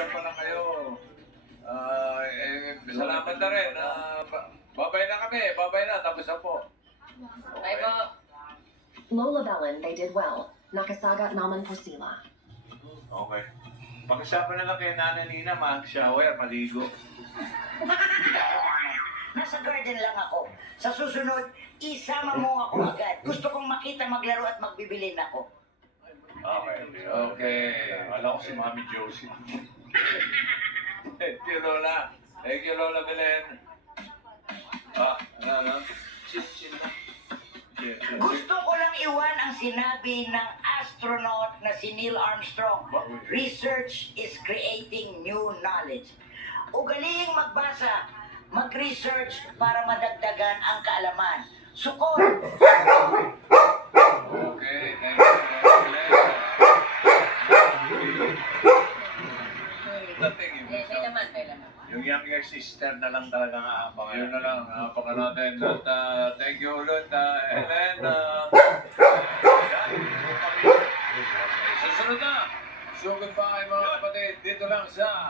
nandiyan pa na kayo. Salamat na rin. Babay na kami. Babay na. Tapos na po. Bye po. Lola Belen, they did well. Nakasagat naman po sila. Okay. Pag-usapan na lang kay Nana Nina, mag-shower, maligo. Nasa garden lang ako. Sa susunod, isama mo ako agad. Gusto kong makita maglaro at magbibilin ako. Okay. Alam ko si Mami Josie. Thank you, Lola. Thank you, Lola Belen. Ano? Chin na. Gusto ko lang iwan ang sinabi ng astronaut na si Neil Armstrong. Research is creating new knowledge. Ugalihing magbasa, mag-research para madagdagan ang kaalaman. Sukot! Okay, thank you, Belen. May laman. Yung younger sister na lang talaga ang aabangan. Yun na lang, aabangan natin. At thank you ulit, Helen. Susunod na. So goodbye mga kapatid. Dito lang sa